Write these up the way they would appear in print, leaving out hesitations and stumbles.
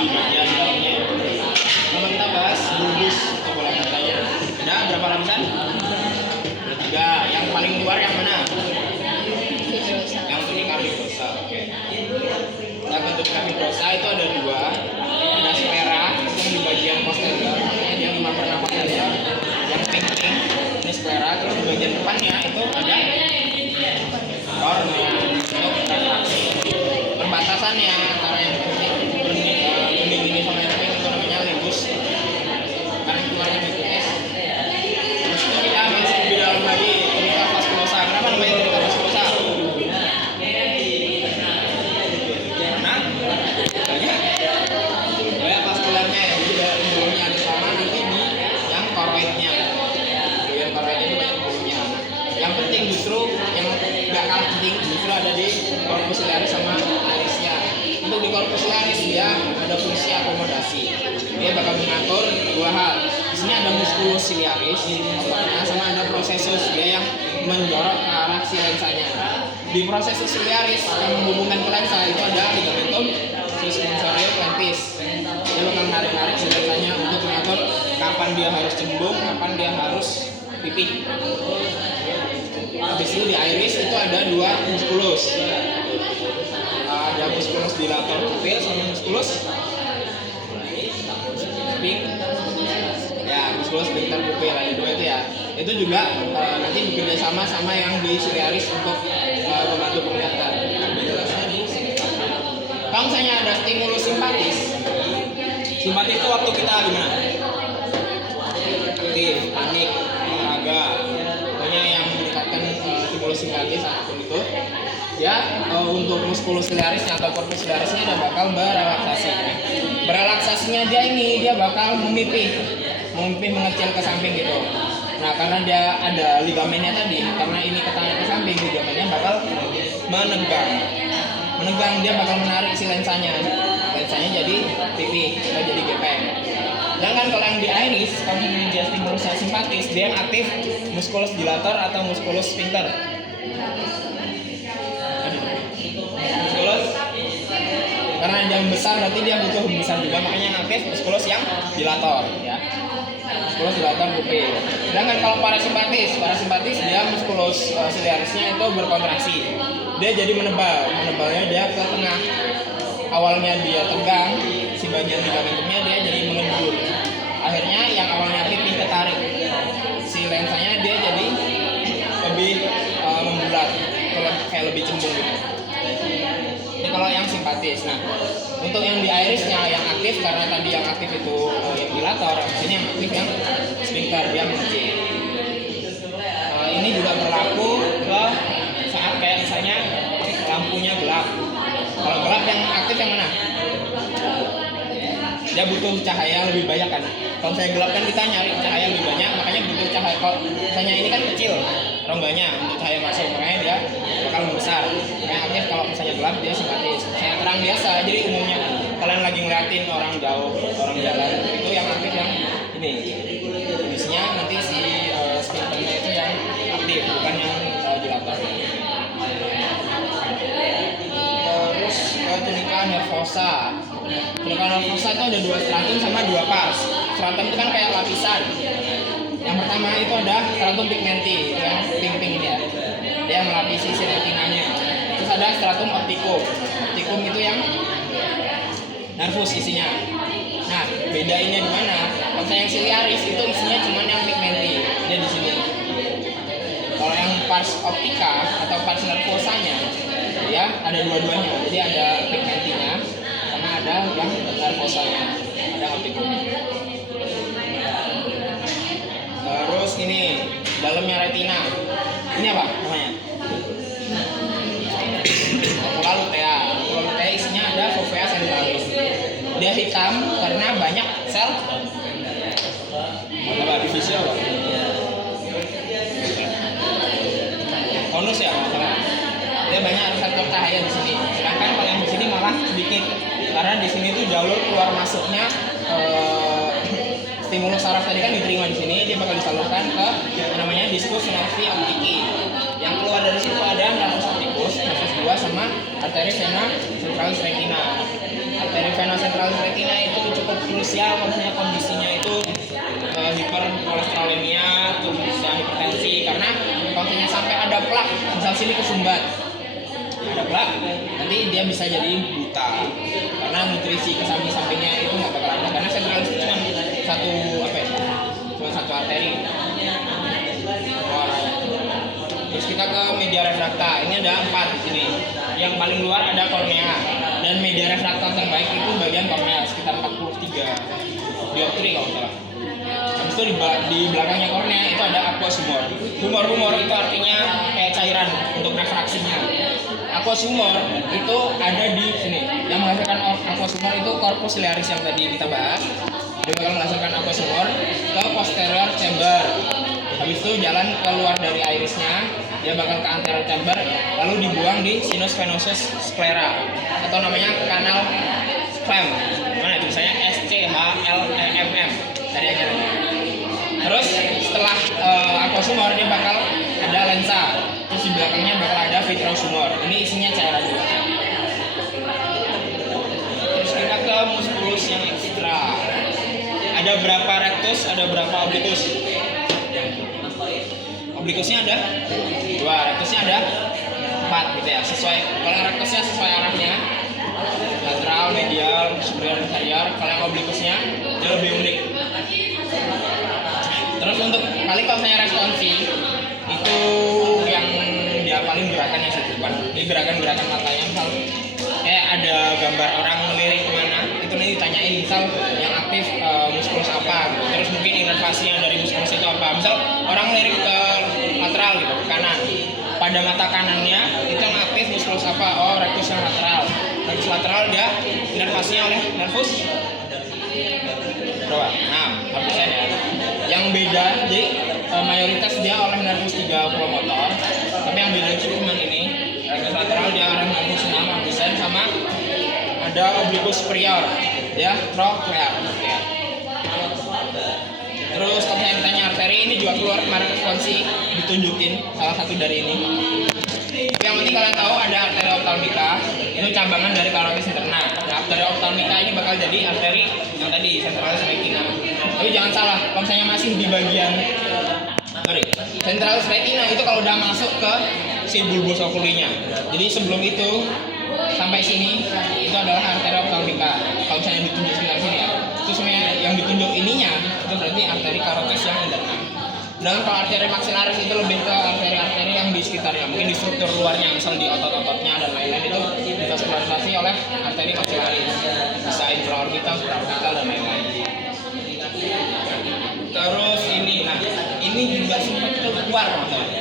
di bagian dalamnya. Kalau kita bahas bulbus atau bola matanya, ada berapa lapisan? Ada 3. Yang paling luar yang mana? Yang tunica fibrosa. Oke. Yang tunica fibrosa itu ada 2. Ada sklera yang di bagian posterior, yang 5/6 posterior, yang pink ini sklera. Terus di bagian depannya itu ada kornea untuk refraksi. Perbatasannya antara yang kuning ini sama yang pink itu namanya limbus. Karena keluarnya bikutis. Terus kita masuk lebih dalam lagi tunica vasculosa. Kenapa namanya tunica vasculosa? Karena banyak vaskularnya ya. Jadi embulunya ada sama, nanti di yang koroidnya. Yang koroid itu banyak embulunya. Yang penting justru yang nggak kalah penting justru ada di corpus ciliaris sama irisnya. Untuk di corpus ciliaris dia ada fungsi akomodasi. Dia bakal mengatur 2 hal. Di sini ada musculus ciliaris, otaknya, sama ada processus dia yang mendorong ke arah si lensanya. Di processus ciliaris yang menghubungkan ke lensa itu ada ligamentum suspensorium lentis. Dia bakal narik-narik si lensanya untuk mengatur kapan dia harus cembung, kapan dia harus pipih. Habis itu di iris itu ada 2 musculus. Ada musculus dilator pupil sama musculus sphincter. Ya, musculus sphincter pupil ada 2 itu ya. Itu juga nanti bekerja sama yang di ciliaris untuk membantu penglihatan. Kalau misalnya ada stimulus simpatis. Simpatis itu waktu kita gimana? Aktif, panik, olahraga. Pokoknya yang meningkatkan stimulus simpatis apapun itu. Ya, untuk musculus ciliarisnya atau corpus ciliarisnya dia bakal berelaksasi. Berelaksasinya dia bakal memipih mengecil ke samping gitu. Nah, karena dia ada ligamennya tadi, karena ini ketanya ke samping, ligamennya bakal menegang, dia bakal menarik si lensanya jadi pipih atau jadi gepeng. Sedangkan kalau yang di iris, kalau dia stimulus simpatis, dia yang aktif musculus dilator atau musculus sphincter. Musculus karena yang besar berarti dia butuh besar juga, makanya yang aktif musculus yang dilator ya. Musculus dilator pupil. Sedangkan kalau parasimpatis dia musculus ciliarisnya itu berkontraksi. Dia jadi menebalnya dia ke tengah. Awalnya dia tegang, si bagian ligamentumnya dia jadi mengendur. Akhirnya yang awalnya pipih ketarik, si lensanya dia jadi lebih membulat, kayak lebih cembung gitu. Ini kalau yang simpatis. Nah, untuk yang di irisnya yang aktif, karena tadi yang aktif itu yang dilator, ini yang aktif yang sphincter, dia mengecil. Ini juga berlaku ke saat kayak misalnya lampunya gelap. Kalau gelap yang aktif yang mana? Dia butuh cahaya lebih banyak kan. Kalau saya gelap kan kita nyari cahaya lebih banyak, makanya butuh cahaya. Kalau misalnya ini kan kecil rongganya untuk cahaya masuk, makanya dia bakal membesar. Makanya aktif kalau misalnya gelap dia simpatis. Saya terang biasa, jadi umumnya kalian lagi ngeliatin orang jauh, orang jalan, itu yang aktif yang ini. Biasanya nanti si sphincternya itu yang aktif, bukan yang dilator. Terus tunica nervosa. Tunica nervosa itu ada 2 stratum sama 2 pars. Stratum itu kan kayak lapisan. Yang pertama itu ada stratum pigmenti, itu yang pink-pink ini ya. Dia melapisi si retinanya. Terus ada stratum opticum. Opticum itu yang nervus isinya. Nah, bedainnya di mana? Kalau yang ciliaris itu isinya cuma yang pigmenti, dia di sini. Kalau yang pars optica atau pars nervosanya, ya ada dua-duanya. Jadi ada pigmentinya, sama ada yang nervosanya, ada opticum. Terus ini dalamnya retina. Ini apa namanya? Macula lutea. Macula lutea isinya ada fovea centralis. Dia hitam karena banyak sel apa divisi apa? Konus ya, masalah. Dia banyak reseptor cahaya di sini. Sedangkan kalau yang di sini malah sedikit, karena di sini tuh jalur keluar masuknya stimulus saraf tadi kan diterima di sini, dia bakal disalurkan ke namanya diskus nervi optiki. Yang keluar dari situ ada nervus opticus, nervus 2 sama arteri vena centralis retina. Arteri vena centralis retina krusial kalau misalnya kondisinya itu hiperkolesterolemia atau bisa hipertensi, karena kalau misalnya sampai ada plak, misal sini kesumbat, ada plak, nanti dia bisa jadi buta karena nutrisi ke samping-sampingnya itu nggak bakal ada, karena sentralis itu cuma satu cuma satu arteri. Terus kita ke media refrakta, ini ada 4 di sini. Yang paling luar ada kornea, dan media refrakta terbaik itu bagian kornea sekitar 43 dioptri kalau salah. Habis itu di belakangnya kornea itu ada aqueous humor. Humor itu artinya kayak cairan untuk refraksinya. Aqueous humor itu ada di sini. Yang menghasilkan aqueous humor itu corpus ciliaris yang tadi kita bahas. Dia bakal menghasilkan aqueous humor ke posterior chamber. Habis itu jalan keluar dari irisnya, dia bakal ke anterior chamber, lalu dibuang di sinus venosus sclera atau namanya kanal Schlem. Mana tulisannya SCHLEMM tadi aja. Terus setelah aqueous humor dia bakal ada lensa. Terus di belakangnya bakal ada vitreous humor. Ini isinya cairan juga. Terus kita ke musculus yang ekstra. Ada berapa rectus, ada berapa obliquus? Oblikusnya ada 2, rectusnya ada 4 gitu ya. Sesuai, kalau rectusnya sesuai arahnya, lateral, medial, superior, inferior. Kalau yang oblikusnya dia lebih unik. Terus untuk paling kalau saya responsi itu yang dia paling gerakannya sih depan. Ini gerakan-gerakan matanya, misal kayak ada gambar orang melirik kemana, itu nanti ditanyain misal yang aktif muskulus apa gitu. Terus mungkin inervasinya dari muskulus itu apa. Misal orang melirik ke lateral gitu, ke kanan. Pada mata kanannya itu yang aktif muskulus apa? Oh, rectus yang lateral. Rectus lateral dia inervasinya oleh nervus berapa? 6, habisan ya. Yang beda, jadi mayoritas dia oleh nervus 3 oculomotor, tapi yang beda itu cuma ini. Rectus lateral dia oleh nervus 6 habisan, sama ada obliquus superior ya, trochlea ya. Terus kalau saya ditanya arteri, ini juga keluar kemarin responsi, ditunjukin salah satu dari ini. Yang penting kalian tahu ada arteri ophthalmica, itu cabangan dari carotis interna. Nah, arteri ophthalmica ini bakal jadi arteri yang tadi centralis retina. Tapi jangan salah, kalau misalnya masih di bagian centralis retina itu kalau udah masuk ke si bulbus oculinya. Jadi sebelum itu sampai sini itu adalah arteri ophthalmica. Kalau misalnya ditunjuk sekitar sini ya, itu sebenarnya yang ditunjuk ininya itu berarti arteri carotis yang interna. Dan kalau arteri maxillaris itu lebih ke arteri-arteri yang di sekitarnya, mungkin di struktur luarnya, misal di otot-ototnya dan lain-lain, itu divascularisasi oleh arteri maxillaris, bisa intraorbital, supraorbital dan lain-lain. Terus ini, nah ini juga sempat keluar maksudnya.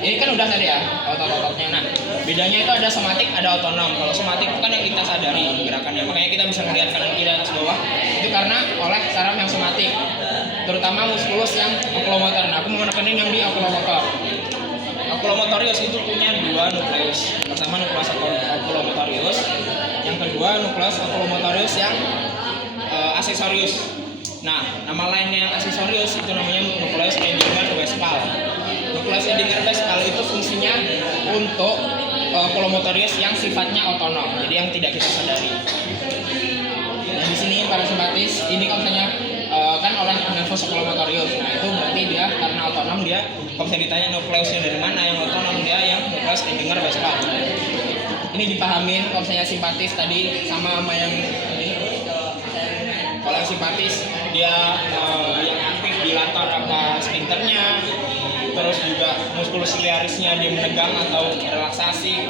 Ini kan udah tadi ya otot-ototnya. Nah bedanya itu ada somatik, ada otonom. Kalau somatik itu kan yang kita sadari gerakannya, makanya kita bisa melihat kanan kiri atas bawah. Itu karena oleh saraf yang somatik, terutama muskulus yang oculomotor. Nah aku mau menekenin yang di oculomotor. Oculomotorius itu punya 2 nukleus. Pertama nukleus oculomotorius, yang kedua nukleus oculomotorius yang aksesorius. Nah, nama lainnya yang aksesorius itu namanya nukleus Edinger-Westphal. Nukleus Edinger-Westphal itu fungsinya untuk oculomotorius yang sifatnya otonom, jadi yang tidak kita sadari. Nah, di sini parasimpatis ini kalau misalnya kan oleh nervus oculomotorius. Nah, itu berarti dia karena otonom, dia kalau misalnya ditanya nukleusnya dari mana yang otonom, dia yang nukleus Edinger-Westphal. Ini dipahamin kalau misalnya simpatis tadi sama yang ini. Kalau yang simpatis dia yang aktif dilatar apa sphincternya, terus juga muskulus ciliarisnya dia menegang atau relaksasi.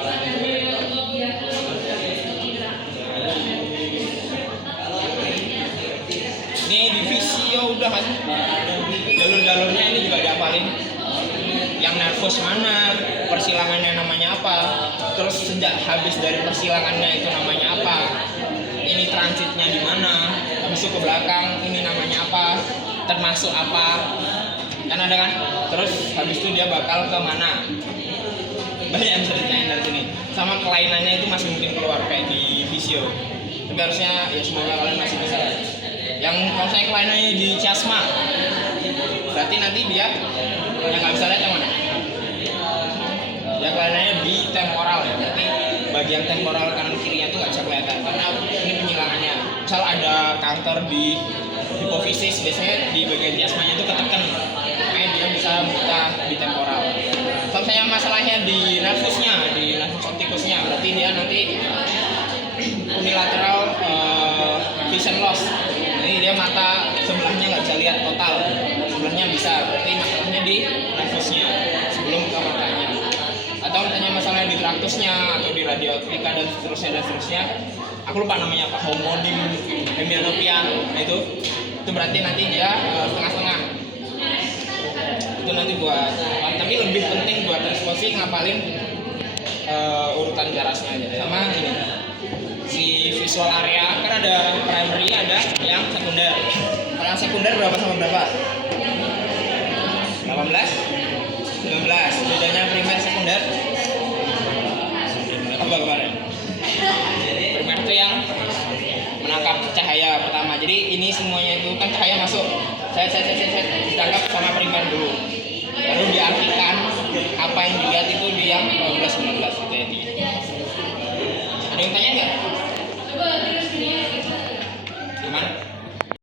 Ini divisio udah kan, jalur-jalurnya ini juga dihafalin. Yang nervus mana, persilangannya namanya apa, terus sejak habis dari persilangannya itu namanya apa, ini transitnya di mana, habis itu ke belakang ini namanya apa, termasuk apa, kan ada kan, terus habis itu dia bakal ke mana, banyak yang bisa ditanyain dari sini. Sama kelainannya itu masih mungkin keluar kayak di visio, tapi harusnya ya semoga kalian masih bisa. Yang kalau saya kelainannya di chiasma, berarti nanti dia yang nggak bisa lihat yang mana? Ya kelainannya di temporal ya, berarti bagian temporal kanan kirinya itu nggak bisa kelihatan karena ini penyilangannya. Misal ada luar kantor di hipofisis, biasanya di bagian diasmanya itu ketekan, makanya dia bisa buta di temporal. Kalau misalnya masalahnya di nervus optikusnya, berarti dia nanti unilateral vision loss. Jadi dia mata sebelahnya nggak bisa lihat total, sebelahnya bisa, berarti masalahnya di nervusnya sebelum ke matanya. Atau misalnya masalahnya di traktusnya atau di radioatrika dan seterusnya. Aku lupa namanya apa, homodim hemianopia. Nah, itu berarti nanti dia setengah-setengah. Itu nanti buat, tapi lebih penting buat responsi ngapalin urutan garasnya aja. Sama ini, si visual area kan ada primary, ada yang sekunder. Kalau yang sekunder berapa sama berapa? 18? 19. Bedanya primer sekunder apa kemarin? Primer itu yang menangkap cahaya pertama. Jadi ini semuanya itu kan cahaya masuk, saya ditangkap sama primer dulu, baru diartikan apa yang dilihat itu di yang 12-19 gitu ya. Ada yang tanya nggak? Gimana?